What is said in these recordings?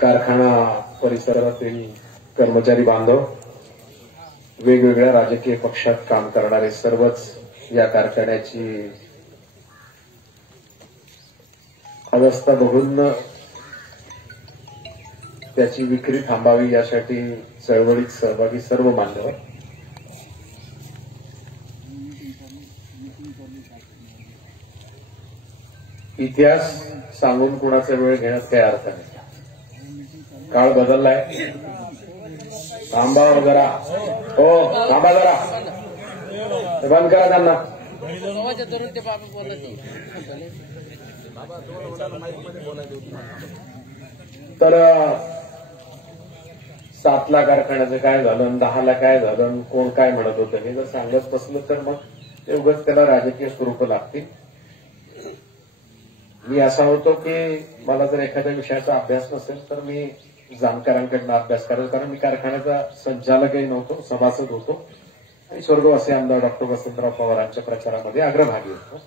कारखाना परिसरातील कर्मचारी बांधव, वेगवेगळ्या राजकीय पक्षात काम करणारे सर्वच या कारखान्याची अवस्था बघून त्याची विक्री थांबावी यासाठी चळवळीत सहभागी सर्व मान्यवर. इतिहास सांगून कुणाचा वेळ घेण्यात काही अर्थ नाही. काळ बदललाय. थांबा जरा, हो थांबा जरा, बंद करा त्यांना. तर 7ला कारखान्याचं काय झालं, 10ला काय झालं, कोण काय म्हणत होतं हे जर सांगत बसलं तर मग ते उगाच त्याला राजकीय स्वरूप लागतील. मी असा होतो की मला जर एखाद्या विषयाचा अभ्यास नसेल तर मी जाणकारांकडनं अभ्यास करायचो, कारण मी कारखान्याचा संचालकही नव्हतो, सभासद होतो आणि स्वर्गवासी आमदार डॉक्टर वसंतराव पवारांच्या प्रचारामध्ये अग्रभागी होतो.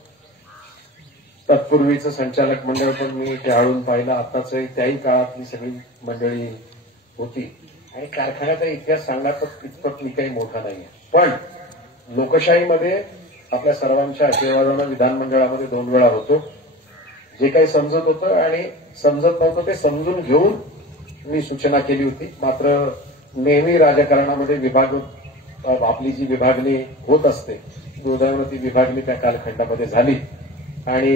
तत्पूर्वीचं संचालक मंडळ पण मी खेळून पाहिलं. आताच त्याही काळातली सगळी मंडळी होती आणि कारखान्याचा इतिहास सांगण्याचा इतपत मी काही मोठा नाहीये. पण लोकशाहीमध्ये आपल्या सर्वांच्या आशीर्वादानं विधानमंडळामध्ये 2 वेळा होतो. जे काही समजत होतं आणि समजत नव्हतं ते समजून घेऊन मी सूचना केली होती. मात्र नेहमी राजकारणामध्ये आपली जी विभागणी होत असते, दुर्दैवानं ती विभागणी त्या कालखंडामध्ये झाली आणि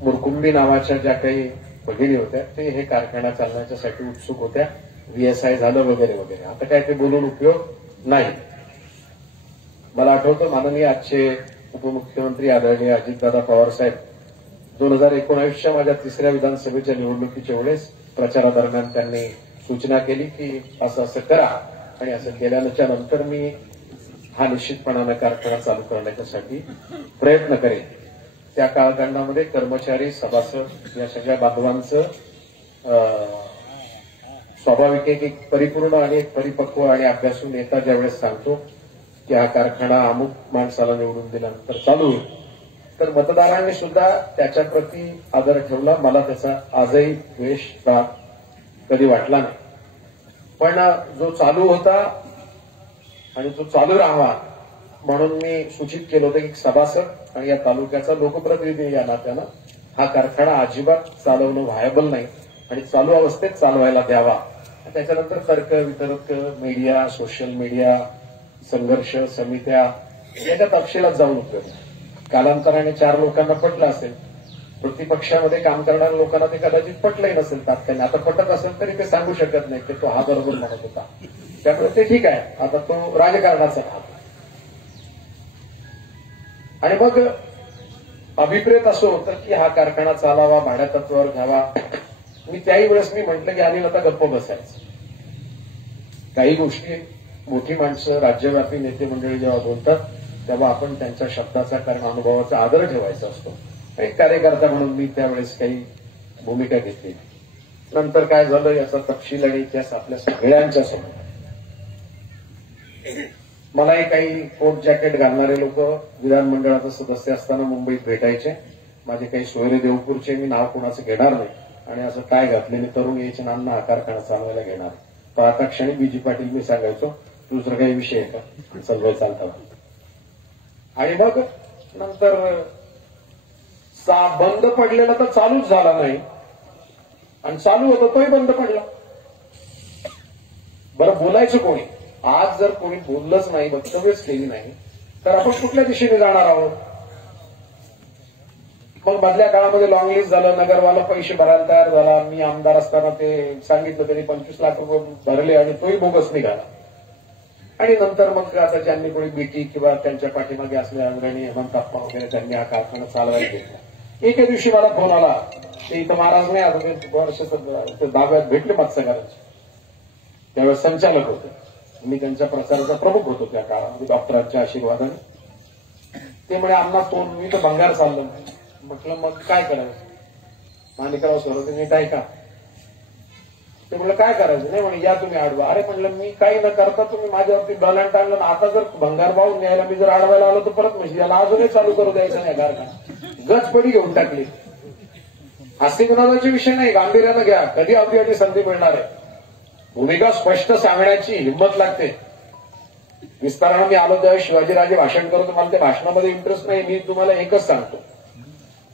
मुरकुंबी नावाच्या ज्या काही भगिनी होत्या ते हे कारखाना चालण्याच्यासाठी उत्सुक होत्या. VSI झालं वगैरे वगैरे. आता काय ते बोलून उपयोग नाही. मला आठवतं माननीय आजचे उपमुख्यमंत्री आदरणीय अजितदादा पवार साहेब 2019च्या माझ्या 3ऱ्या विधानसभेच्या निवडणुकीच्या वेळेस प्रचारादरम्यान त्यांनी सूचना केली की असं असं करा आणि असं केल्याच्या नंतर मी हा निश्चितपणानं कारखाना चालू करण्यासाठी प्रयत्न करेन. त्या कालखंडामध्ये कर्मचारी, सभासद या सगळ्या बांधवांचं स्वाभाविक एक परिपूर्ण आणि एक परिपक्व आणि अभ्यासू नेता ज्यावेळेस सांगतो की हा कारखाना अमुक माणसाला निवडून दिल्यानंतर चालू होईल, तर मतदारांनी सुद्धा त्याच्याप्रती आदर ठेवला. मला त्याचा आजही द्वेष राग कधी वाटला नाही. पण जो चालू होता आणि तो चालू राहावा म्हणून मी सूचित केलं होतं की सभासद आणि या तालुक्याचा लोकप्रतिनिधी या नात्यानं हा कारखाना अजिबात चालवणं व्हायबल नाही आणि चालू अवस्थेत चालवायला द्यावा. त्याच्यानंतर तर्क वितर्क, मीडिया, सोशल मीडिया, संघर्ष समित्या याच्या तपशिलात जाऊन उपयोग. कालांतराने 4 लोकांना पटलं असेल, प्रतिपक्षामध्ये काम करणाऱ्या लोकांना ते कदाचित पटलंही नसेल तात्काळ. आता पटत असेल तरी ते सांगू शकत नाही की तो हा बरोबर म्हणत होता, त्यामुळे ते ठीक आहे. आता तो राजकारणाचा भाग आणि मग अभिप्रेत असं होतं की हा कारखाना चालावा, भाड्या तत्वावर घ्यावा. मी त्याही वेळेस मी म्हटलं की अनिल आता गप्प बसायचं. काही गोष्टी मोठी माणसं, राज्यव्यापी नेते मंडळी जेव्हा बोलतात तेव्हा आपण त्यांच्या शब्दाचा, कारण अनुभवाचा आदर ठेवायचा असतो. एक कार्यकर्ता म्हणून मी त्यावेळेस काही भूमिका घेतली. नंतर काय झालं याचा तपशील आणि इतिहास आपल्या सगळ्यांच्या समोर. मलाही काही कोट जॅकेट घालणारे लोक विधानमंडळाचे सदस्य असताना मुंबईत भेटायचे. माझे काही सोयरे देवपूरचे, मी नाव कोणाचं घेणार नाही, आणि असं काय घातलेले तरुण यायचे नाना हा कारखाना चालवायला घेणार. तर आता क्षणी बीजी पाटील मी सांगायचो दुसरं काही विषय आहे का चालवाय चालता. आणि मग नंतर बंद पडलेला तर चालूच झाला नाही आणि चालू होतं तोही बंद पडला. बरं बोलायचं कोणी? आज जर कोणी बोललंच नाही, वक्तव्यच केली नाही, तर आपण कुठल्या दिशेने जाणार आहोत? मग मधल्या काळामध्ये लॉंग लिस्ट झालं, नगरवाला पैसे भरायला तयार झाला. मी आमदार असताना ते सांगितलं तरी 25 लाख रुपये भरले आणि तोही बोगस निघाला. आणि नंतर मग आता ज्यांनी कोणी बीटी किंवा त्यांच्या पाठीमागे असलेल्या अग्रणी हेमंत आप्पा वगैरे त्यांनी हा कारखाना चालवायला घेतला. एके दिवशी मला फोन आला, ते इथं महाराज नाही, आता ते वर्ष दहाव्यात भेटले मत्स्यकारांचे, त्यावेळेस संचालक होते. मी त्यांच्या प्रचाराचा प्रमुख होतो त्या काळामध्ये डॉक्टरांच्या आशीर्वादाने. ते म्हणे आम्हाला तो मी तर भंगार चाललं. म्हटलं मग काय करायचं? माणिकराव सोनवणे नीट आहे का? ते म्हटलं काय करायचं? नाही म्हणे या तुम्ही आडवा. अरे म्हटलं मी काही न करता तुम्ही माझ्यावरती बलांट आणलं ना. आता जर भंगार भाऊ न्यायला मी जर आडवायला आलो तर परत म्हणजे याला अजूनही चालू करू द्यायचं नाही कारखाना. गचपडी घेऊन टाकली हास्य विनोदाचे विषय नाही, गांभीर्यानं घ्या. कधी अवधी संधी मिळणार आहे. भूमिका स्पष्ट सांगण्याची हिंमत लागते. विस्तारानं मी आलो तेव्हा शिवाजीराजे भाषण करतो, मला त्या भाषणामध्ये इंटरेस्ट नाही. मी तुम्हाला एकच सांगतो,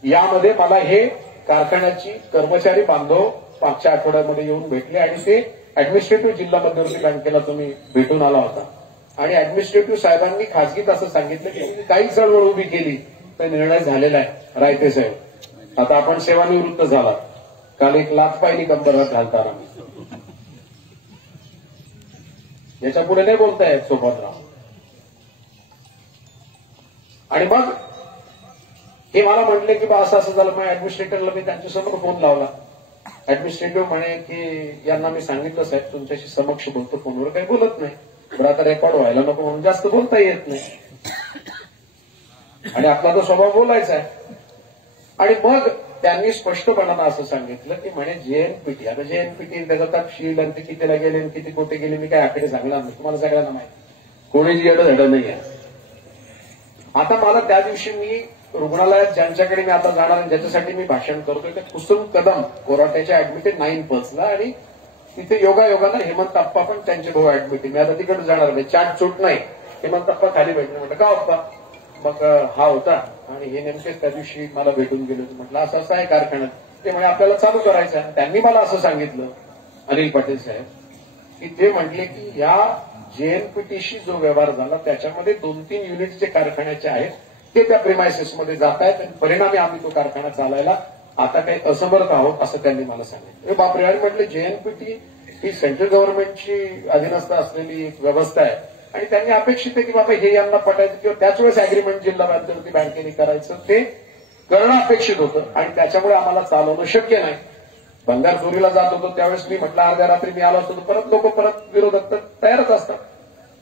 यामध्ये मला हे कारखान्याची कर्मचारी बांधव मागच्या आठवड्यामध्ये येऊन भेटले आणि ते ऍडमिनिस्ट्रेटिव्ह जिल्हा मध्यवर्ती बँकेला तुम्ही भेटून आला होता आणि ऍडमिनिस्ट्रेटिव्ह साहेबांनी खासगीत असं सांगितलं की काही चळवळ उभी केली तर निर्णय झालेला आहे. रायते साहेब, आता आपण सेवानिवृत्त झाला. काल एक लाच पाहिली कंबरात घालताना. याच्या पुढे नाही बोलतायत सोबतराव. आणि मग हे मला म्हटले की बा असं असं झालं. मग ऍडमिनिस्ट्रेटरला मी त्यांच्यासमोर फोन लावला. ऍडमिनिस्ट्रेटिव्ह म्हणे की यांना मी सांगितलं साहेब तुमच्याशी समक्ष बोलतो, फोनवर काही बोलत नाही. बरं आता रेकॉर्ड व्हायला नको म्हणून जास्त बोलता येत नाही आणि आपला तो स्वभाव बोलायचा आहे. आणि मग त्यांनी स्पष्टपणानं असं सांगितलं की म्हणे जेएनपीटी, आता जेएनपीटी त्याचा तपशील आणि ते कितीला गेले आणि किती कोटी गेले मी काय आकडे सांगणार नाही, तुम्हाला सगळ्यांना माहिती. कोणीच येणं धडं नाही आहे. आता मला त्या दिवशी मी रुग्णालयात ज्यांच्याकडे मी आता जाणार आणि ज्याच्यासाठी मी भाषण करतोय ते कुसुम कदम कोराट्याच्या ऍडमिटेड 9 पर्सला आणि तिथे योगायोगानं हेमंत अप्पा पण त्यांचे भाऊ ऍडमिटेड. मी आता तिकडे जाणार नाही, चाट चूट नाही. हेमंत अप्पा खाली भेटले. म्हटलं का अप्पा? मग हा होता आणि हे नेमकेच त्या दिवशी मला भेटून गेले. म्हटलं असं असं आहे कारखान्यात. ते म्हणजे आपल्याला चालू करायचं आहे. त्यांनी मला असं सांगितलं अनिल पाटील साहेब की ते म्हटले की या जेएनपीटीशी जो व्यवहार झाला त्याच्यामध्ये 2-3 युनिट जे कारखान्याचे आहेत ते त्या प्रिमायसेसमध्ये जात आहेत आणि परिणामी आम्ही तो कारखाना चालायला आता काही असमर्थ आहोत असं त्यांनी मला सांगितलं. बापरे. आणि म्हटलं जेएनपीटी ही सेंट्रल गव्हर्नमेंटची अधीनस्थ असलेली एक व्यवस्था आहे आणि त्यांनी अपेक्षित आहे की बाबा हे यांना पटायचं किंवा त्याच वेळेस अग्रीमेंट जिल्हा मध्यवर्ती बँकेने करायचं ते करणं अपेक्षित होतं आणि त्याच्यामुळे आम्हाला चालवणं शक्य नाही. भंगार चोरीला जात होतो त्यावेळेस मी म्हटलं अर्ध्या रात्री मी आलो असतो परत लोक विरोधक तयारच असतात.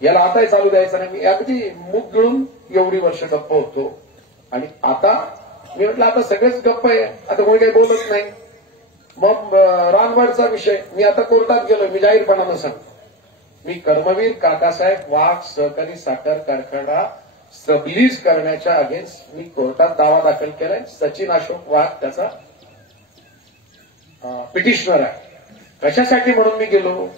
याला आताही चालू द्यायचं नाही. मी अगदी मुख गिळून एवढी वर्ष गप्प होतो आणि आता मी म्हटलं आता सगळेच गप्प आहे, आता कोणी काही बोलत नाही. मग रानवाडचा विषय मी आता कोर्टात गेलोय. मी जाहीरपणानं सांगतो, मी कर्मवीर काकासाहेब वाघ सहकारी साखर कारखाना सबलीज करण्याच्या अगेन्स्ट मी कोर्टात दावा दाखल केलाय. सचिन अशोक वाघ त्याचा पिटिशनर आहे. कशासाठी म्हणून मी गेलो,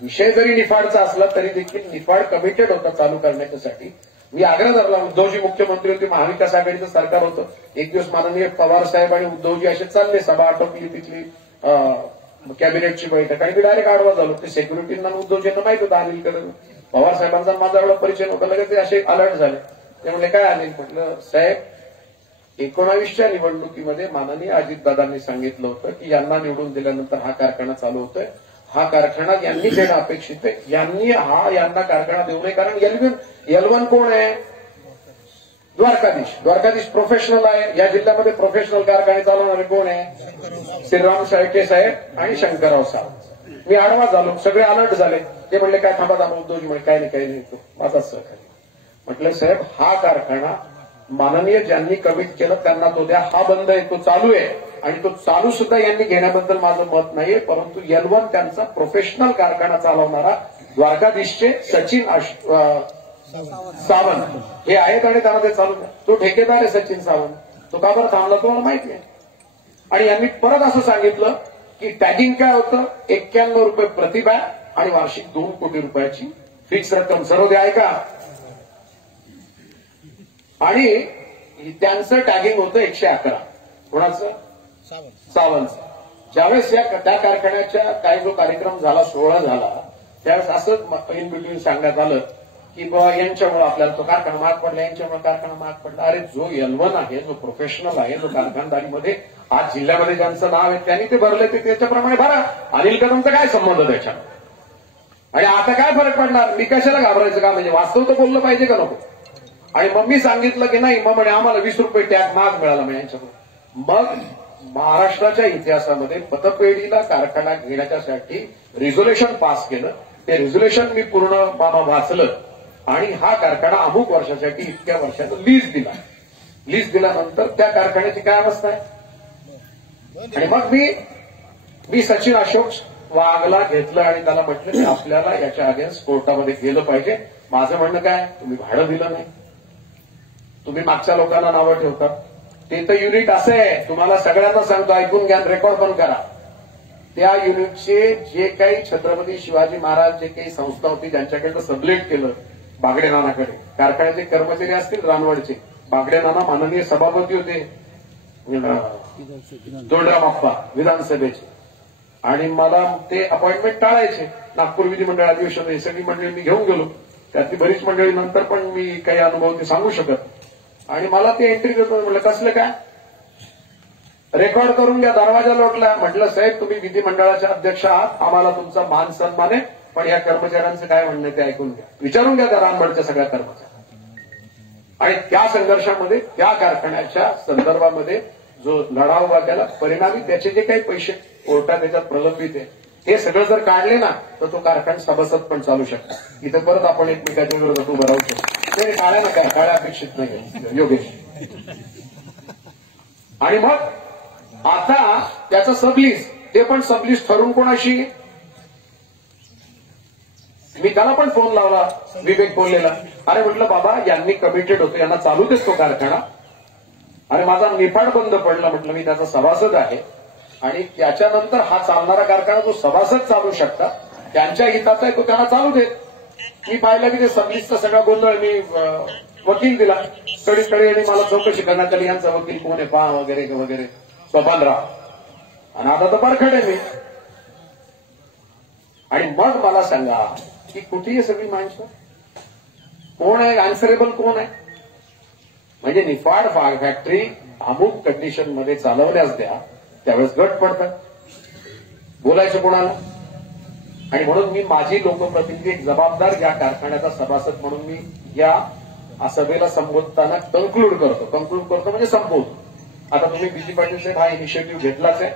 विषय जरी निफाडचा असला तरी देखील निफाड कमिटेड होता चालू करण्यासाठी. मी आग्रह धरला. उद्धवजी मुख्यमंत्री होते, महाविकास आघाडीचं सरकार होतं. एक दिवस माननीय पवार साहेब आणि उद्धवजी असे चालले, सभा आटोपली तिथली कॅबिनेटची बैठक आणि मी डायरेक्ट आडवा झालो. ते सेक्युरिटींना उद्धवजींना माहित होतं अनिलकडे. पवार साहेबांचा माझा एवढा परिचय नव्हता. लगेच ते असे अलर्ट झाले. ते म्हणले काय अनिल? म्हटलं साहेब 19च्या निवडणुकीमध्ये माननीय अजितदादांनी सांगितलं होतं की यांना निवडून दिल्यानंतर हा कारखाना चालू होतोय. हा कारखाना यांनी देणं अपेक्षित आहे. यांना कारखाना देऊ नये. कारण L1 कोण आहे? द्वारकाधीश प्रोफेशनल आहे. या जिल्ह्यामध्ये प्रोफेशनल कारखाने चालवणारे कोण आहे? श्रीराम शेळके साहेब आणि शंकरराव साहेब. मी आडवा झालो. सगळे अलर्ट झाले. ते म्हणले काय थांबा उद्धवजी म्हणे काही नाही तो माझाच सहकारी. म्हटलं साहेब हा कारखाना माननीय ज्यांनी कमिट केलं त्यांना तो द्या. हा बंद आहे, तो चालू आहे आणि तो चालू सुद्धा यांनी घेण्याबद्दल माझं मत नाहीये. परंतु L1 त्यांचा प्रोफेशनल कारखाना चालवणारा द्वारकाधीशचे सचिन सावंत हे आहेत आणि त्यांना ते चालू द्या. तो ठेकेदार आहे सचिन सावंत. तो का बरं थांबला तुम्हाला माहिती आहे. आणि यांनी परत असं सांगितलं की टॅगिंग काय होतं, 91 रुपये प्रति बॅग आणि वार्षिक 2 कोटी रुपयाची फिक्स रक्कम. सर्व द्या ऐका. आणि त्यांचं टॅगिंग होतं 111. कोणाचं? सावंत. ज्यावेळेस त्या कारखान्याच्या काही जो कार्यक्रम झाला, सोहळा झाला, त्यावेळेस असंच इन बिटवीन सांगण्यात आलं की बाबा यांच्यामुळे आपल्याला तो कारखाना महाग पडला, यांच्यामुळे कारखाना महाग पडला. अरे जो L1 आहे, जो प्रोफेशनल आहे, जो कारखानदारीमध्ये आज जिल्ह्यामध्ये ज्यांचं नाव आहे त्यांनी ते भरले ते त्याच्याप्रमाणे भरा. अनिल कदमचा काय संबंध त्याच्यात? आणि आता काय फरक पडणार? मी कशाला घाबरायचं का? म्हणजे वास्तव तर बोललं पाहिजे का नको? आणि मग मी सांगितलं की नाही, मग म्हणे आम्हाला 20 रुपये टॅग महाग मिळाला म्हणजे यांच्याकडून. मग महाराष्ट्राच्या इतिहासामध्ये पतपेढीला कारखाना घेण्याच्यासाठी रिझोल्युशन पास केलं. ते रिझोल्युशन मी पूर्ण वाचलं आणि हा कारखाना अमुक वर्षासाठी इतक्या वर्षाचं लीज दिला. लीज दिल्यानंतर त्या कारखान्याची काय अवस्था आहे. आणि मग मी सचिन अशोक वाघला घेतलं आणि त्याला म्हटलं की आपल्याला याच्या अगेन्स्ट कोर्टामध्ये गेलं पाहिजे. माझं म्हणणं काय, तुम्ही भाडं दिलं नाही, तुम्ही मागच्या लोकांना नावं ठेवतात, ते तर युनिट असं आहे, तुम्हाला सगळ्यांना सांगतो, ऐकून घ्या, रेकॉर्ड पण करा. त्या युनिटचे जे काही छत्रपती शिवाजी महाराज जे काही संस्था होती ज्यांच्याकडनं सबलेट केलं बागडे नानाकडे, कारखान्याचे कर्मचारी असतील रानवडचे, बागडे नाना माननीय सभापती होते दोंडराम अप्पा विधानसभेचे, आणि मला ते अपॉइंटमेंट टाळायचे. नागपूर विधिमंडळ अधिवेशन ही सगळी मंडळी मी घेऊन गेलो, त्यातली बरीच मंडळी नंतर पण मी काही अनुभव ते सांगू शकत. आणि मला ते एंट्री देतो, म्हटलं कसलं काय, रेकॉर्ड करून घ्या. दरवाजा लोटला. म्हटलं साहेब तुम्ही विधिमंडळाचे अध्यक्ष आहात, आम्हाला तुमचा मान सन्मान आहे, पण या कर्मचाऱ्यांचं काय म्हणणं ते ऐकून घ्या, विचारून घ्या त्या रानवडच्या सगळ्या कर्मचाऱ्यांना. आणि त्या संघर्षामध्ये त्या कारखान्याच्या संदर्भामध्ये जो लढा उभा केला, परिणामी त्याचे जे काही पैसे कोर्टात त्याच्यात प्रलंबित आहे हे सगळं जर काढले ना तर तो कारखाना सभासद पण चालू शकतो. इथं परत आपण एकमेकाच्या विरोधात उभं राहू शकतो. ते काळ्या ना काय, काळ्या अपेक्षित नाही योगेश. आणि मग आता त्याचं सबलीस, ते पण सबलीस ठरून कोणाशी, मी त्याला पण फोन लावला, विवेक बोललेला. अरे म्हटलं बाबा यांनी कमिटेड होतो, यांना चालू देत तो कारखाना, आणि माझा निफाड बंद पडला. म्हटलं मी त्याचा सभासद आहे, आणि त्याच्यानंतर हा चालणारा कारखाना जो सभासद चालू शकतात त्यांच्या हिताचा आहे तो त्यांना चालू देत. मी पाहिलं की ते सबलीसचा सगळा गोंधळ, मी वकील दिला कडे, आणि मला चौकशी करण्यात आली, यांचा वकील कोण आहे पहा वगैरे वगैरे, स्वपानराव. आणि आता तर परखड आहे मी. आणि मग मला सांगा की कुठेही सगळी माणसं कोण आहे, आन्सरेबल कोण आहे. म्हणजे निफाड फॅक्टरी अमुक कंडिशन मध्ये चालवल्यास द्या, त्यावेळेस गट पडतात, बोलायचं कोणाला. आणि म्हणून मी माझी लोकप्रतिनिधी एक जबाबदार या कारखान्याचा सभासद म्हणून मी या सभेला संबोधताना कन्क्लूड करतो म्हणजे संपवतो. आता तुम्ही बीजी पाटील साहेब हा इनिशिएटिव्ह घेतलाच आहे.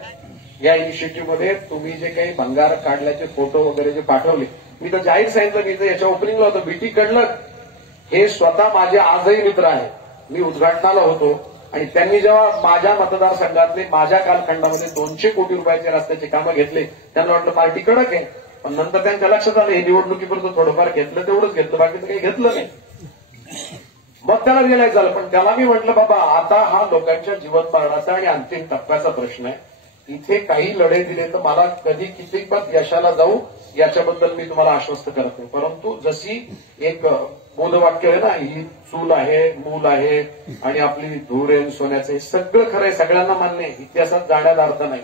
या इनिशिएटिव्ह मध्ये तुम्ही जे काही भंगार काढल्याचे फोटो वगैरे जे पाठवले, मी तर जाहीर सांगितलं, मी तर याच्या ओपनिंगला होतो. बीटी कडलं हे स्वतः माझे आजही मित्र आहे. मी उद्घाटनाला होतो आणि त्यांनी जेव्हा माझ्या मतदारसंघातले माझ्या कालखंडामध्ये 200 कोटी रुपयाचे रस्त्याची कामं घेतले, त्यांना वाटलं पार्टी कडक आहे. पण नंतर त्यांच्या लक्षात आलं हे निवडणुकीपर्यंत थोडंफार घेतलं, तेवढंच घेतलं, बाकीचं काही घेतलं नाही. मग त्याला रिअलाइज झालं. पण त्याला मी म्हटलं बाबा आता हा लोकांच्या जीवन मरणाचा आणि अंतिम टप्प्याचा प्रश्न आहे. इथे काही लढे दिले तर मला कधी कितीपत यशाला जाऊ याच्याबद्दल मी तुम्हाला आश्वस्त करत नाही. परंतु जशी एक बोधवाक्य आहे ना, ही चूल आहे, मूल आहे आणि आपली धूर आहे सोन्याचं, हे सगळं खरं आहे, सगळ्यांना मान्य आहे, इतिहासात जाण्याचा अर्थ नाही.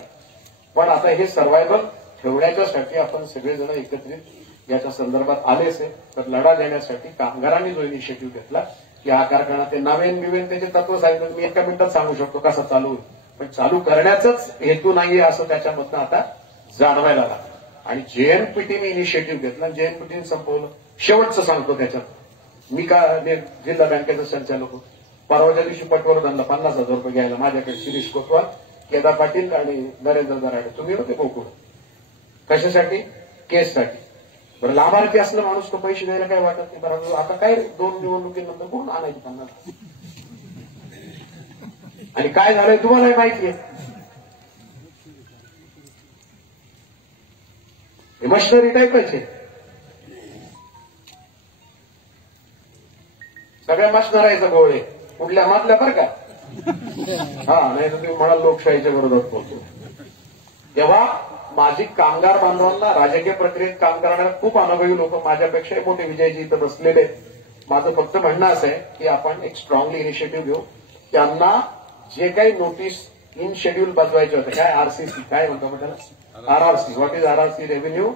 पण आता हे सर्व्हायव्हल ठेवण्याच्यासाठी आपण सगळेजण एकत्रित याच्या संदर्भात आलेच आहे. तर लढा देण्यासाठी कामगारांनी जो इनिशिएटिव्ह घेतला की हा कारखाना, ते नवीन बिवेन त्याचे तत्व सांगितलं, मी एका मिनिटात सांगू शकतो कसा चालू होईल, पण चालू करण्याचाच हेतू नाहीये असं त्याच्यामधनं आता जाणवायला लागलं. आणि जेएनपीटीने इनिशिएटिव्ह घेतला, जेएनपीटीने संपवलं. शेवटचं सांगतो त्याच्यात, मी का जिल्हा बँकेचा संचालक होतो, परवाच्या दिवशी पटवर धरला 50,000 रुपये घ्यायला माझ्याकडे शिरीष कोतवाल, केदार पाटील आणि नरेंद्र दराडे, तुम्ही होते गोकुळ. कशासाठी? केससाठी. बरं लाभार्थी असलं माणूस तो पैसे द्यायला काय वाटत नाही. बरं आता काय 2 निवडणुकीनंतर कोण आणायची 50,000? आणि काय झालंय तुम्हालाही माहिती आहे. मशनरी टाईपच आहे, सगळ्या मशनरायचा गोळ आहे, कुठल्या मातल्या बरं का. हा, नाही तर तुम्ही म्हणाल लोकशाहीच्या विरोधात बोलतो. तेव्हा माझी कामगार बांधवांना, राजकीय प्रक्रियेत काम करणारे खूप अनुभवी लोक माझ्यापेक्षा मोठे विजयजी इथं बसलेले. माझं फक्त म्हणणं असं आहे की आपण एक स्ट्रॉंगली इनिशिएटिव्ह घेऊ. त्यांना जे काही नोटीस इन शेड्यूल बदवायचे होते, काय आरसीसी काय म्हणतो म्हटलं, RRC, what is RRC, revenue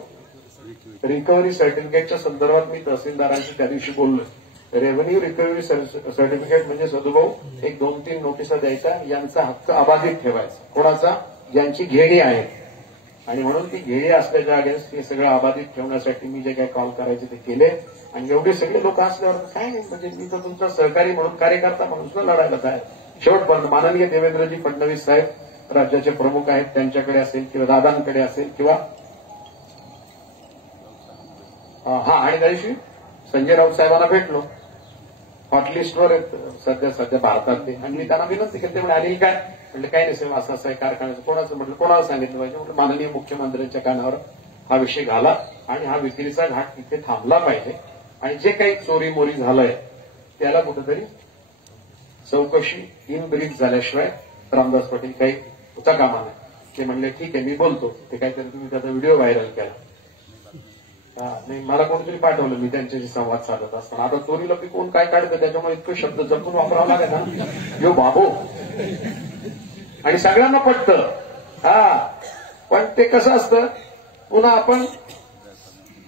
recovery सर्टिफिकेटच्या संदर्भात मी तहसीलदारांशी त्या दिवशी बोललोय. रेव्हेन्यू रिकव्हरी सर्टिफिकेट म्हणजे सदुभाऊ एक 2-3 नोटिसा द्यायच्या, यांचा हक्क अबाधित ठेवायचा, कोणाचा, ज्यांची घेणी आहे. आणि म्हणून ती घेणी असल्याच्या अगेन्स्ट हे सगळं अबाधित ठेवण्यासाठी मी जे काही कॉल करायचे ते केले. आणि एवढे सगळे लोक असल्यावर काय नाही, म्हणजे मी तर तुमचा सहकारी म्हणून, कार्यकर्ता म्हणून सुद्धा लढायला तयार. शेवटपर्यंत माननीय देवेंद्रजी फडणवीस साहेब राज्याचे प्रमुख आहेत, त्यांच्याकडे असेल किंवा दादांकडे असेल किंवा आणि त्या दिवशी संजय राऊत साहेबांना भेटलो, हॉटलिस्टवर आहेत सध्या भारतात ते. आणि मी त्यांना विनंती केली, म्हणजे अनिल काय म्हटलं, काय नाही साहेब असं आहे कारखान्याचं, कोणाचं म्हटलं, कोणाला सांगितलं पाहिजे म्हटलं, माननीय मुख्यमंत्र्यांच्या कानावर हा विषय घाला आणि हा विक्रीचा घाट तिथे थांबला पाहिजे. आणि जे काही चोरी मोरी झालंय त्याला कुठेतरी चौकशी इन ब्रीफ झाल्याशिवाय रामदास पाटील काही होता कामा नाही. ते म्हणले ठीक आहे मी बोलतो. ते काहीतरी तुम्ही त्याचा व्हिडिओ व्हायरल केला. नाही मला कोणतरी पाठवलं, मी त्यांच्याशी संवाद साधत असताना. आता चोरीला कोण काय काढतं त्याच्यामुळे इतकं शब्द जपून वापरावा लागेल ना, यो बाबो, आणि सगळ्यांना पटतं. पण ते कसं असतं पुन्हा आपण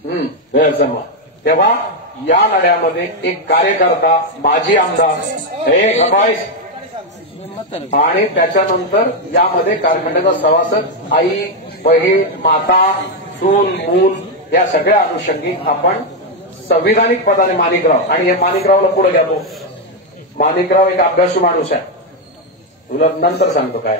गैरसमज. तेव्हा या लढ्यामध्ये एक कार्यकर्ता, माजी आमदार हे गपाईस, आणि त्याच्यानंतर यामध्ये कारखान्याचा सभासद, आई, बहीण, माता, सून, मूल या सगळ्या अनुषंगिक आपण संविधानिक पदाने माणिकराव, आणि हे माणिकरावला पुढे घ्यातो. माणिकराव एक अभ्यासू माणूस आहे, तुला नंतर सांगतो काय.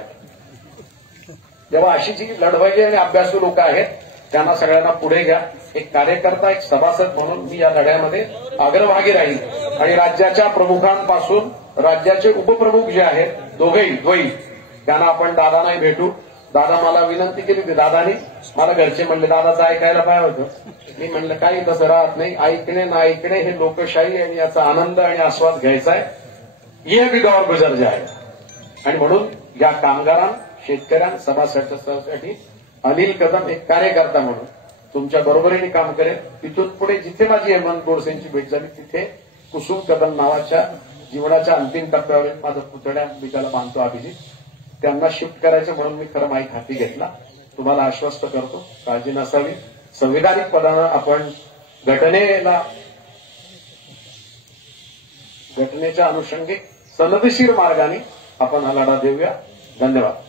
जेव्हा अशी जी लढवायची आणि अभ्यासू लोक आहेत त्यांना सगळ्यांना पुढे घ्या. एक कार्यकर्ता, एक सभासद म्हणून मी या लढ्यामध्ये अग्रभागी राहील. आणि राज्याच्या प्रमुखांपासून राज्याचे उपप्रमुख जे आहेत दोघेही त्यांना आपण दादांनाही भेटू. दादा मला विनंती केली होती, दादानी मला घरचे म्हणले दादाचं ऐकायला पाहिजे होतं. मी म्हणलं काही तसं राहत नाही, ऐकणे ना ऐकणे हे लोकशाही आणि याचा आनंद आणि आस्वाद घ्यायचा आहे, ये भी दौर गुजर जाए. आणि म्हणून या कामगारां, शेतकऱ्यां, सभासदांसाठी अनिल कदम एक कार्यकर्ता म्हणून तुमच्या बरोबरीने काम करेल. तिथून पुढे जिथे माझी हेमंत गोडसेंची भेट झाली तिथे कुसुम कदम नावाच्या जीवनाच्या अंतिम टप्प्यावर माझा पुतण्या मी त्याला मानतो अभिजित, त्यांना शिफ्ट करायचं म्हणून मी खरं माईक हाती घेतला. तुम्हाला आश्वस्त करतो काळजी नसावी. संविधानिक पदानं आपण घटनेच्या अनुषंगिक सनदशीर मार्गाने आपण हा लढा देऊया. धन्यवाद.